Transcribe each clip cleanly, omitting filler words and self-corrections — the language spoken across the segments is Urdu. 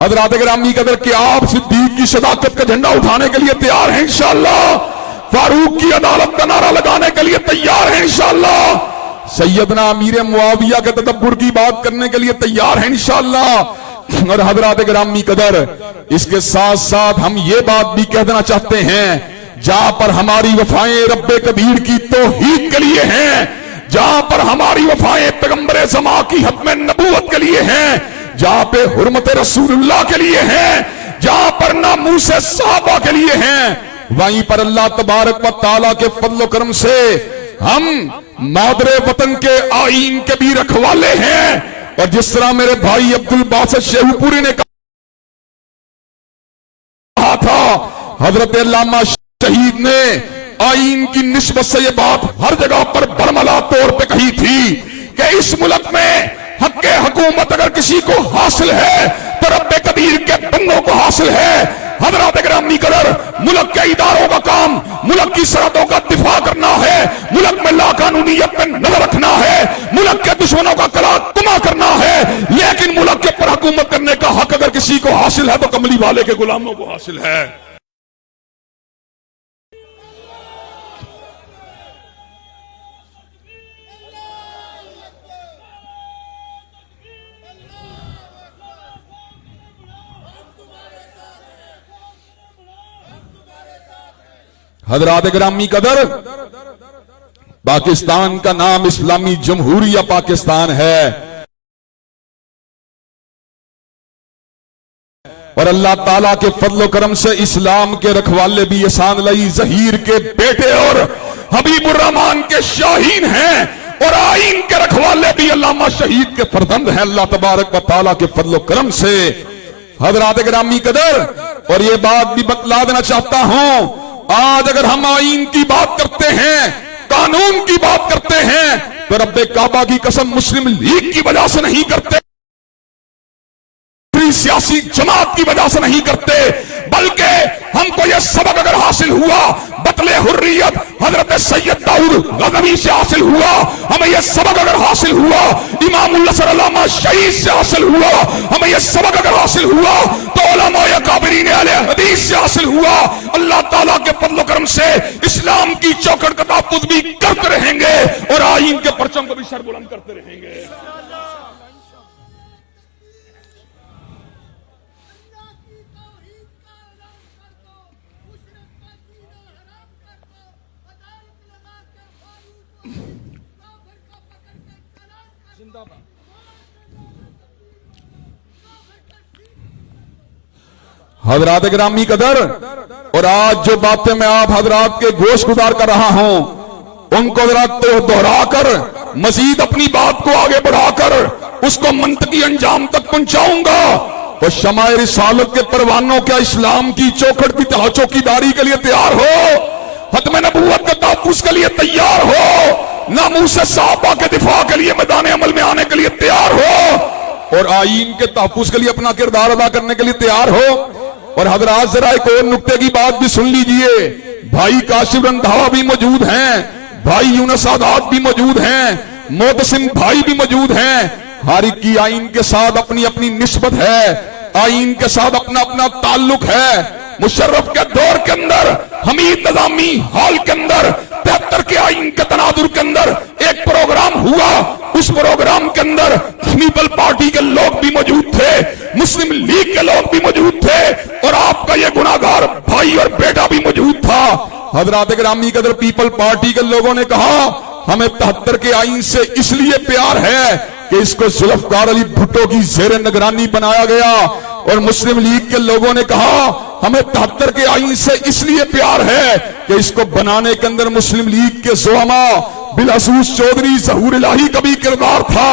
حضرات گرامی قدر کہ آپ صدیق کی صداقت کا جھنڈا اٹھانے کے لیے تیار ہیں انشاءاللہ، فاروق کی عدالت کا نعرہ لگانے کے لیے تیار ہیں انشاءاللہ، سیدنا امیر معاویہ کے تدبر کی بات کرنے کے لیے تیار ہیں انشاءاللہ۔ اور حضرات گرامی قدر اس کے ساتھ ساتھ ہم یہ بات بھی کہہ دینا چاہتے ہیں، جہاں پر ہماری وفائیں رب کبیر کی توحید کے لیے ہیں، جہاں پر ہماری وفائیں پیغمبر زمان کی ختم نبوت کے لیے ہیں، جہاں پہ حرمت رسول اللہ کے لیے ہیں، جہاں پر ناموس صحابہ کے لیے ہیں، وہیں پر اللہ تبارک و تعالیٰ کے فضل و کرم سے ہم مادر وطن کے آئین کے بھی رکھوالے ہیں۔ اور جس طرح میرے بھائی عبدالباسط شیخو پوری نے کہا تھا، حضرت علامہ شہید نے آئین کی نسبت سے یہ بات ہر جگہ پر برملا طور پہ کہی تھی کہ اس ملک میں حق حکومت اگر کسی کو حاصل ہے تو رب قدیر کے بندوں کو حاصل ہے۔ حضرات گرامی قدر ملک کے اداروں کا کام ملک کی سرحدوں کا دفاع کرنا ہے، ملک میں لا قانونیت پہ نظر رکھنا ہے، ملک کے دشمنوں کا قلع کما کرنا ہے، لیکن ملک کے پر حکومت کرنے کا حق اگر کسی کو حاصل ہے تو کملی والے کے غلاموں کو حاصل ہے۔ حضرات گرامی قدر پاکستان کا نام اسلامی جمہوریہ پاکستان ہے، اور اللہ تعالیٰ کے فضل و کرم سے اسلام کے رکھوالے بھی احسان علی ظہیر کے بیٹے اور حبیب الرحمان کے شاہین ہیں، اور آئین کے رکھوالے بھی علامہ شہید کے فرزند ہیں اللہ تبارک و تعالیٰ کے فضل و کرم سے۔ حضرات گرامی قدر اور یہ بات بھی بتلا دینا چاہتا ہوں، آج اگر ہم آئین کی بات کرتے ہیں، قانون کی بات کرتے ہیں، تو رب کعبہ کی قسم مسلم لیگ کی وجہ سے نہیں کرتے، سیاسی جماعت کی وجہ سے نہیں کرتے، بلکہ ہم کو یہ سبق اگر حاصل ہوا بطل حریت حضرت سید داؤد غزنوی سے حاصل ہوا، ہمیں یہ سبق اگر حاصل ہوا امام النصر علامہ شہید سے حاصل ہوا، ہمیں یہ سبق اگر حاصل ہوا تو علماء اکابرین اہل حدیث سے حاصل ہوا، اللہ تعالیٰ کے فضل و کرم سے اسلام کی چوکھٹ کا تحفظ بھی کرتے رہیں گے اور آئین کے پرچم کو بھی سر بلند کرتے رہیں گے۔ حضرات گرامی قدر اور آج جو باتیں میں آپ حضرات کے گوش گزار کر رہا ہوں ان کو ذرا دہرا کر مزید اپنی بات کو آگے بڑھا کر اس کو منطقی انجام تک پہنچاؤں گا۔ اور شمع رسالت کے پروانوں کیا اسلام کی چوکھٹ کی چوکی داری کے لیے تیار ہو، ختم نبوت کے تحفظ کے لیے تیار ہو، ناموس صحابہ کے دفاع کے لیے میدان عمل میں آنے کے لیے تیار ہو، اور آئین کے تحفظ کے لیے اپنا کردار ادا کرنے کے لیے تیار ہو۔ اور حضرات ذرا ایک اور نکتے کی بات بھی سن لیجئے، بھائی کاشف رندھاوا بھی موجود ہیں، بھائی یونس سادات بھی موجود ہیں، معتصم بھائی بھی موجود ہیں، ہر ایک کی آئین کے ساتھ اپنی اپنی نسبت ہے، آئین کے ساتھ اپنا اپنا تعلق ہے۔ مشرف کے دور کے اندر حمید نظامی ہال کے اندر 73 کے آئین کے تناظر کے اندر ایک پروگرام ہوا، اس پروگرام کے اندر پیپل پارٹی کے لوگ بھی موجود تھے، مسلم لیگ کے لوگ بھی موجود تھے، اور آپ کا یہ گناہگار بھائی اور بیٹا بھی موجود تھا۔ حضرات گرامی قدر پیپل پارٹی کے لوگوں نے کہا ہمیں 73 کے آئین سے اس لیے پیار ہے کہ اس کو ذوالفقار علی بھٹو کی زیر نگرانی بنایا گیا، اور مسلم لیگ کے لوگوں نے کہا ہمیں 73 کے آئین سے اس لیے پیار ہے کہ اس کو بنانے کے اندر مسلم لیگ کے زعماء بالخصوص چودھری ظہور الہی کا بھی کردار تھا۔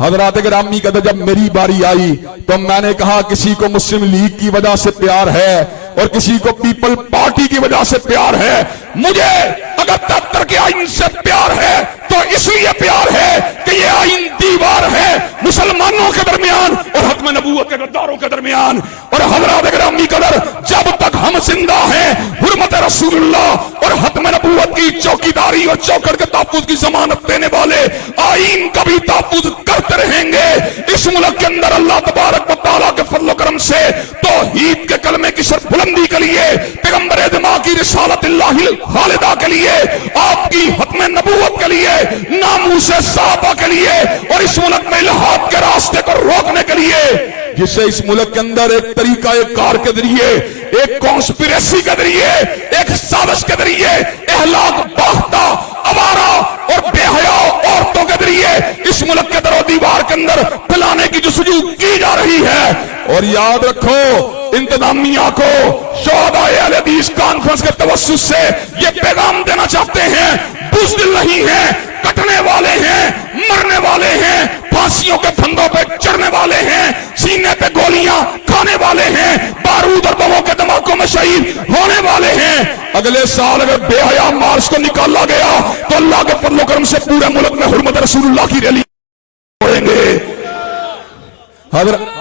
حضرات گرامی قدر جب میری باری آئی تو میں نے کہا کسی کو مسلم لیگ کی وجہ سے پیار ہے اور کسی کو پیپل پارٹی کی وجہ سے پیار ہے، مجھے اگر 73 کے آئین سے پیار ہے تو اس لیے پیار ہے کہ یہ آئین دیوار ہے مسلمانوں کے درمیان اور ختم نبوت کے غداروں کے درمیان۔ اور حضرات گرامی قدر جب تک ہم زندہ ہیں حرمت رسول اللہ اور ختم نبوت کی چوکیداری اور چوکڑ کے تحفظ کی ضمانت دینے والے آئین کا بھی تحفظ کرتے رہیں گے۔ اس ملک کے اندر اللہ تبارک و تعالیٰ کے فضل و کرم سے توحید کے کلمے کی سر بلندی کے لیے، پیغمبر دماغ کی رسالت اللہ خالدہ کے لیے، آپ کی ختم نبوت کے لیے، ناموس صحابہ کے لیے، اور اس ملک میں الحاد کے راستے کو روکنے کے لیے، جسے اس ملک کے اندر ایک طریقہ ایک کار کے ذریعے، ایک کانسپریسی کے ذریعے، ایک سازش کے ذریعے اہلاک باختہ آوارہ اور بے حیا عورتوں کے ذریعے اس ملک کے در و دیوار کے اندر پھیلانے کی جستجو کی جا رہی ہے۔ اور یاد رکھو انتظامیہ کو شہداء اہل حدیث کانفرنس کے توسط سے یہ پیغام دینا چاہتے ہیں، بزدل نہیں ہیں، کٹنے والے ہیں، مرنے والے ہیں، پھانسیوں کے پھندوں پہ چڑھنے والے ہیں، سینے پہ گولیاں کھانے والے ہیں، بارود اور بموں کے دھماکوں میں شہید ہونے والے ہیں۔ اگلے سال اگر بے حیا مارچ کو نکالا گیا تو اللہ کے فضل و کرم سے پورے ملک میں حرمت رسول اللہ کی ریلی ہوئیں گے۔ حضرت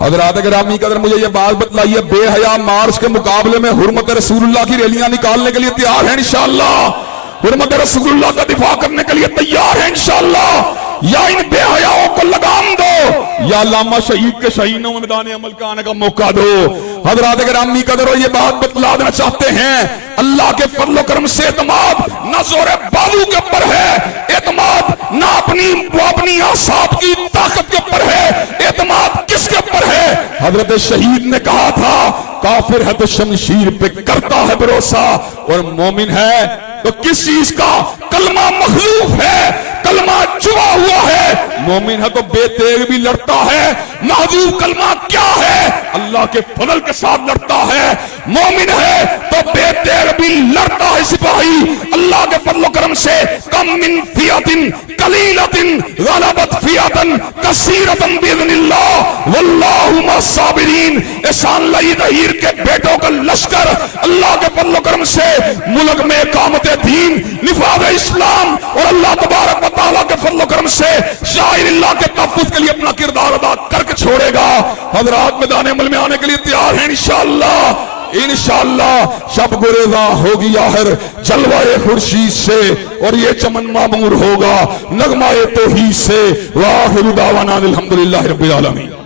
حضرات گرامی قدر مجھے یہ بات بتلائیے، بے حیا مارچ کے مقابلے میں حرمت رسول اللہ کی ریلیاں نکالنے کے لیے تیار ہیں انشاءاللہ؟ حرمت رسول اللہ کا دفاع کرنے کے لیے تیار ہیں انشاءاللہ؟ یا ان بے حیاؤں کو لگام دو یا علامہ شہید کے شہینوں میں میدان عمل کا آنے کا موقع دو۔ حضرات گرامی قدر یہ بات بتلا دینا چاہتے ہیں، اللہ کے فضل و کرم سے اعتماد نہ زور بازو کے اوپر ہے، اعتماد نہ اپنی اعصاب کی طاقت کے اوپر ہے، اعتماد کس کے اوپر ہے؟ حضرت شہید نے کہا تھا کافر ہے تو شمشیر پہ کرتا ہے بھروسہ، اور مومن ہے تو کس چیز کا؟ کلمہ مخلوف ہے، کلمہ چھپا ہوا ہے۔ مومن ہے تو بے تیغ بھی لڑتا ہے، محذوف کلمہ کیا ہے؟ اللہ کے فضل کے ساتھ لڑتا ہے۔ مومن ہے تو بے تیغ بھی لڑتا ہے سپاہی، اللہ کے فضل و کرم سے۔ کم من فیات قلیلۃ غلبت فیات کثیرۃ باذن اللہ واللہ مع الصابرین۔ احسان اللہ ظہیر کے بیٹوں کا لشکر اللہ کے فضل و کرم سے ملک میں اقامت دین، نفاذ اسلام اور اللہ تبارک و تعالیٰ کے فضل و کرم سے شاعر اللہ کے تحفظ کے لیے اپنا کردار ادا کر کے چھوڑے گا۔ حضرات میدان عمل میں آنے کے لیے تیار ہیں انشاءاللہ؟ انشاءاللہ شب گریزاں ہوگی آخر جلوہ خورشید سے، اور یہ چمن معمور ہوگا نغمہ توحید سے۔ وآخر دعوانا الحمدللہ رب العالمین۔